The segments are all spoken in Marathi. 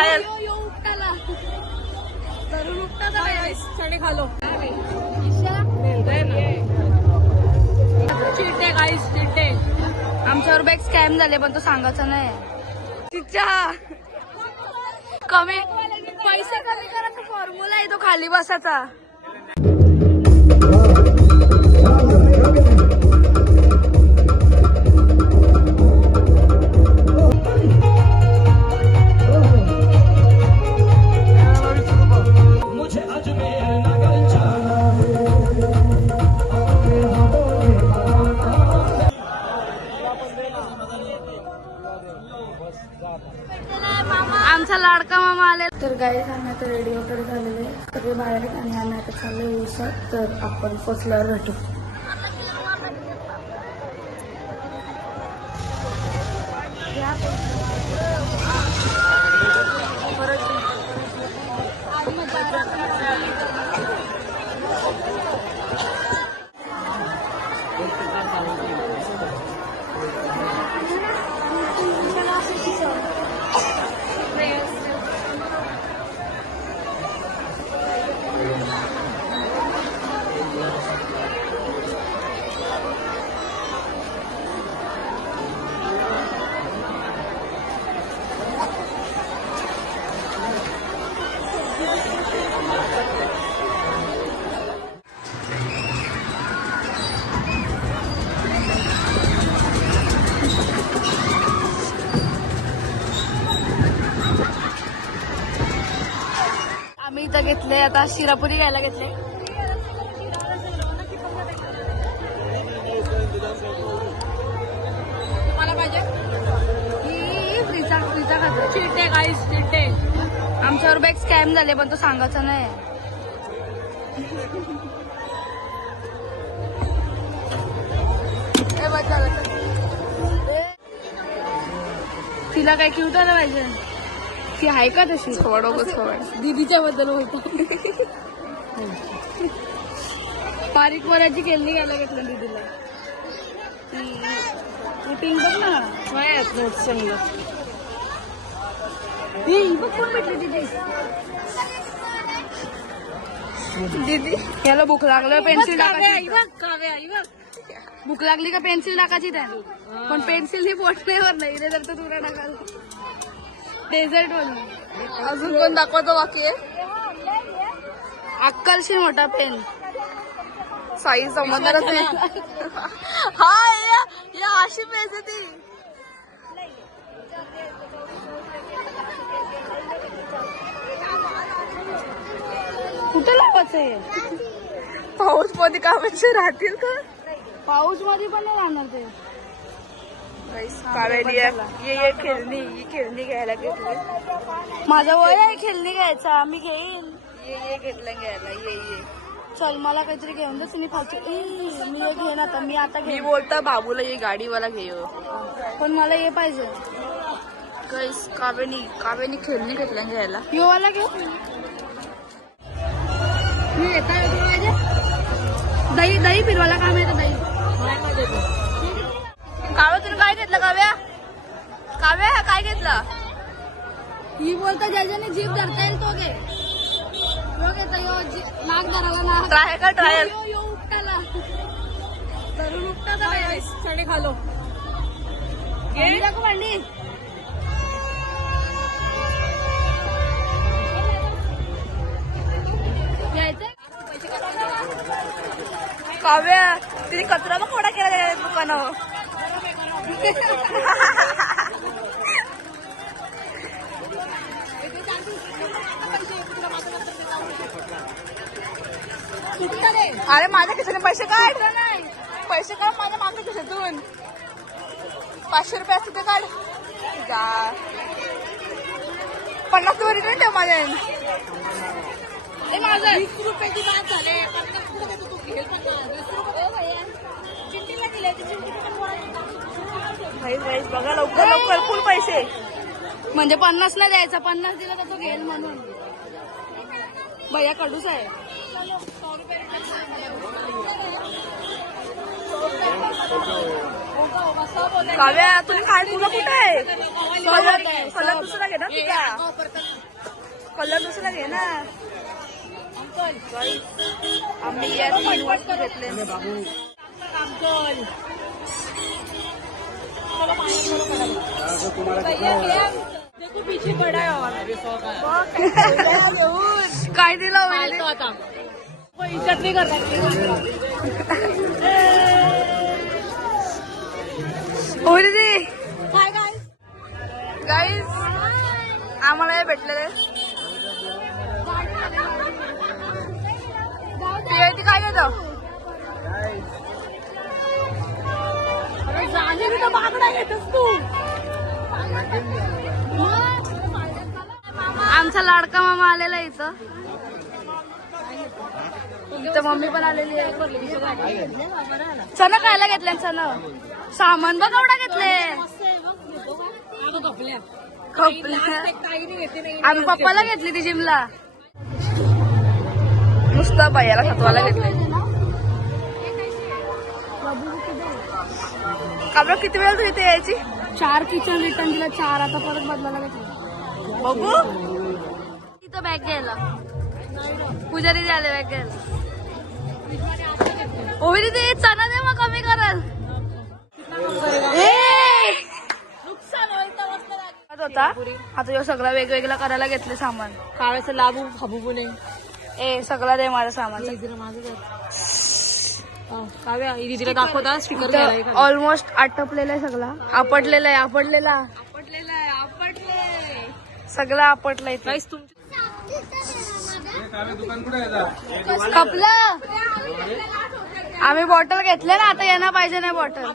ट्रायल खालो चिट्टे गाईस चिट्टे आमच्यावर बॅग स्कॅम झाले पण तो सांगायचा नाही. तिच्या कमी पैसे कमी करायचा फॉर्म्युला आहे तो खाली बसायचा. आमचा लाडका मामा आले तर गाईस आम्ही आता रेडी वगैरे झालेले सगळे बाहेर आणि आम्ही आता चाललोय ऊसात. तर आपण पोचल्यावर भेटू. आम्ही इथं घेतले आता शिरापुरी घ्यायला घेतले. मला पाहिजे फ्रीचा खातो. चिट्टे गाईस चिट्टे आमच्यावर बॅग स्कॅम झाले पण तो सांगायचा नाही. तिला काय क्यूट आलं पाहिजे. ती आहे का तशी दीदीच्या बद्दल बोलतो. बारीक वराची खेळणी घ्यायला घेतलं दीदीला. शूटिंग बघ ना चांगलं. बघ कोण भेटले तिथे दीदी. याला भूक लागलं पेन्सिल टाकायची. भूक लागली का पेन्सिल टाकायची त्या पण पेन्सिल ही बोट नाही रे तर तुला टाकाल. डेझर्ट वर अजून कोण दाखवतो बाकी आहे. अक्कलशी मोठा पेन साईज समजणारच नाही. हा या अशी पेज आहे ती. कुठे लावायचं आहे. पाऊस मध्ये कामाचे राहतील का. पाऊस मध्ये पण नाही राहणार ते. ये खेळणी घ्यायला घेतली. माझा वय आहे खेळणी घ्यायचा. मी घेईन. ये घेतलं घ्यायला. ये चल मला काहीतरी घेऊन दे. मी फालतू मी हे घेईन आता. मी आता मी बोलता बाबूला ये गाडीवाला घे पण मला हे पाहिजे. काव्यानी खेळणी घेतल्या घ्यायला. यो वाला घे. मी येता पाहिजे. दही फिरवायला काम येतं. दही काव्या तुम्ही काय घेतलं. काव्या काय घेतलं. ही बोलता ज्याच्याने जीभ धरता येईल तो घे. नाक धराला ना ट्राय का ट्रायल उपटाला धरून उपटा खालो दाखव भांडी. काव्या तिने कचरा मग थोडा केला दुकानावर. अरे माझ्या खिशाने पैसे काढ. पैसे काढ माझ्या मागच्या खिशातून. 500 रुपये असते ते काढ. 50 वर रिटर्न ठेव माझ्या. माझं 20 रुपयाची बात झाले. 50 रुपये तू घेल. 50 चिंटीला दिले. बघा लवकर फुल पैसे. म्हणजे 50 नाही द्यायचा. 50 दिला तर तो घेईल म्हणून. भैया कडूस आहे. 100 रुपये काव्या तुम्ही काय तुला कुठे आहे कलर दुसरा घे ना तुझा कलर दुसरा घे ना आम्ही या 3 वस्तू घेतले काय दिलं चटणी गाईज आम्हाला हे भेटलेले काय घेतो आमचा लाडका मामा आलेला इथं मम्मी पण आलेली आहे चना खायला घेतल्या चना सामान बघ एवढा घेतले आम्ही पप्पाला घेतली ती जिमला नुसतं भैयाला सत्वाला घेतले काबरा किती वेळ तू इथे यायची 4 किचन रिटर्न दिला 4 आता परत बदलायला घेतलं बघू तिथं बॅग घ्यायला पुजारी आले बॅग घ्यायला ओवी तिथे चना दे मग कमी करल होता आता ह्यो सगळा वेगवेगळा करायला घेतले सामान काव्याचं लाभू खाबू ए सगळा दे माझं सामान काव्या दीदीला दाखवता स्टिकर ऑलमोस्ट आटपलेला आहे सगळा आपटलेला आहे सगळं आपटलंय कपलं आम्ही बॉटल घेतले ना आता यांना पाहिजे नाही बॉटल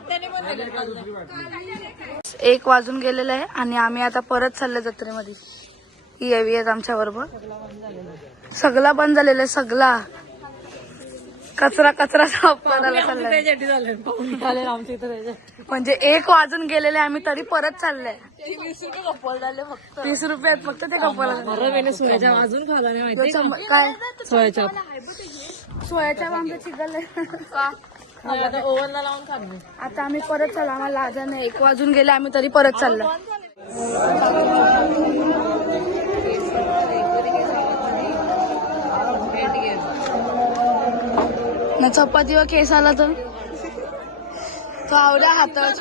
1 वाजून गेलेलं आहे आणि आम्ही आता परत चाललो जत्रेमध्ये ही यावी आहेत आमच्या बरोबर सगळा बंद झालेला आहे सगळा कचरा साफ करायला चाललाय म्हणजे 1 वाजून गेलेले आम्ही तरी परत चाललोय 20 रुपये आहेत फक्त ते कपल सोयाच्या वाजून खाला नाही काय सोयाच्या आमच्या चिकल ओव्हनला लावून खाल्लं आता आम्ही परत चाललो आम्हाला लाजा नाही 1 वाजून गेले आम्ही तरी परत चाललो ना चपाती व केस आला तर कावल्या हातावर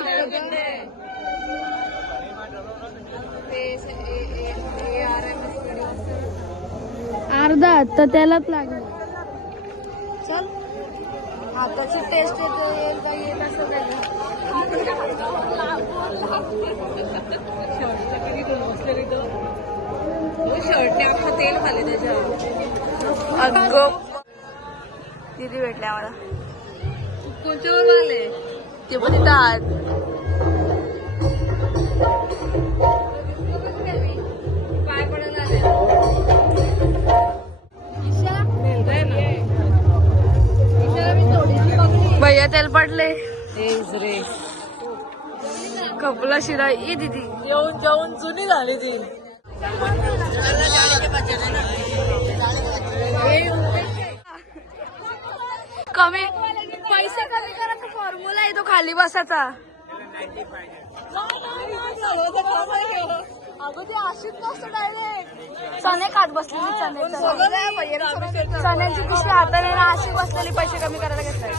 अर्धा तर त्यालाच लागेल चल हाताची टेस्ट येत असं शर्ट तेल खाले त्याच्या दीदी भेटले आम्हाला कोणच्यावर आले ते पण इथं आहात काय पडायला आले भैया तेल पडले रे कपला शिरा ये दीदी येऊन जाऊन जुनी झाली ती कमी पैसे कमी करायचा फॉर्म्युला आहे तो खाली बसायचा अगं ते अशीच नसतं डायरेक्ट चणे खात बसलेली चण्याची पिशवी हाताने अशी बसलेली पैसे कमी करायला घेतलाय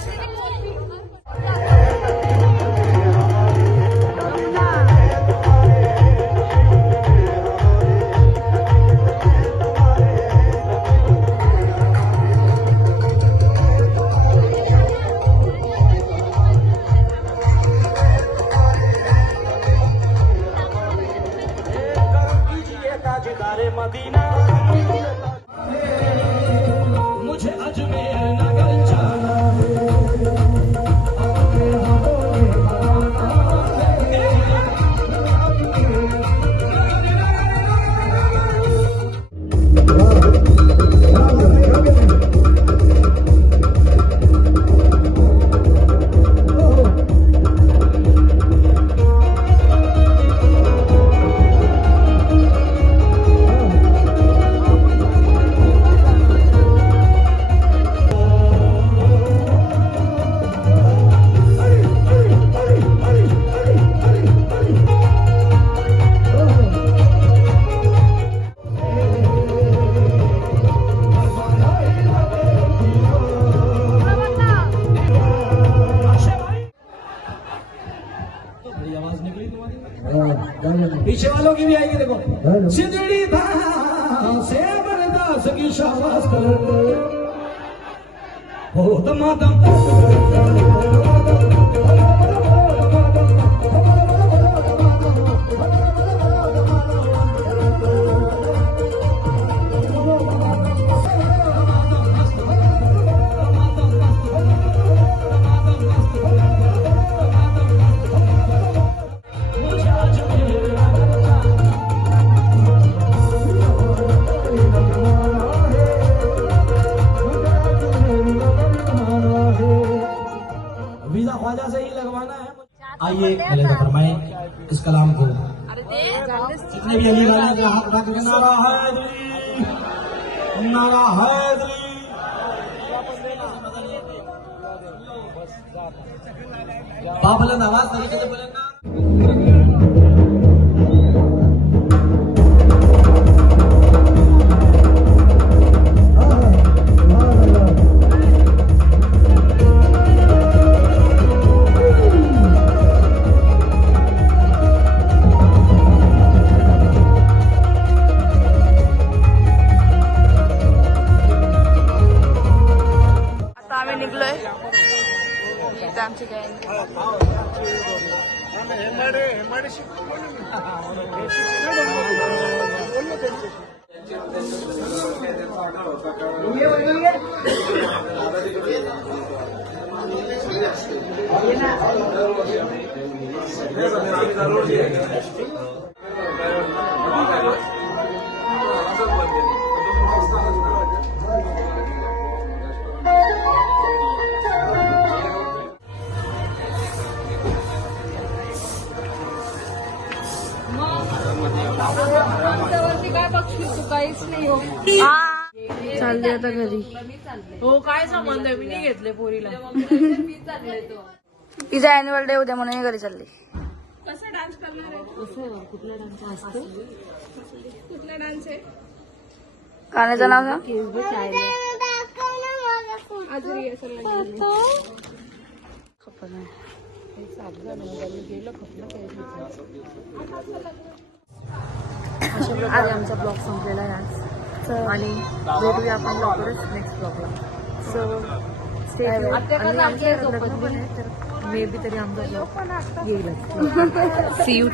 मुझे अजमेर नगर जाना पीछे वालों की भी आएगी देखो। सिंदड़ी था से बरदास की शाबाश करो हो दमादम वीजा ख्वाजा से ही लगवाना है। आइए पहले तो फरमाए इस कलाम को जितने भी अली वाले के हाथ उठा करके नारा हैदरी नारा हैदरी। बाबुलंद आवाज तरीके से बोलेगा। आम्ही निघलोय इथं आमची काय काहीच नाही हो. चालले आता घरी. हो काय संबंध आहे, मी नाही घेतले पोरीला. तिचा अॅन्युअल डे उद्या म्हणून घरी चालली. कसं डान्स करणार आहे? कुठला डान्स असतो? कुठला डान्स आहे? गाण्याचं नाव सांग. आज रिहर्सल आज आमचा ब्लॉग संपलेला आहे आज आणि भेटूया आपण लवकरच नेक्स्ट ब्लॉगला. सो मे बी तरी आमचा ब्लॉग येईल. See you.